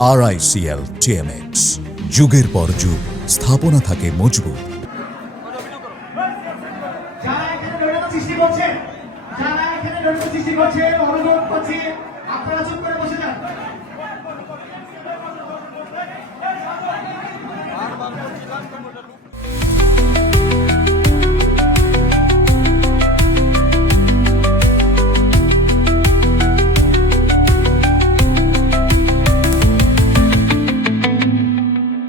RICL TMX, যুগের পর যুগ স্থাপনা থাকে মজবুত। যারা এখানে নৈরাজ্য সৃষ্টি করছেন, অনুরোধ করছি আপনারা চুপ করে বসে যান।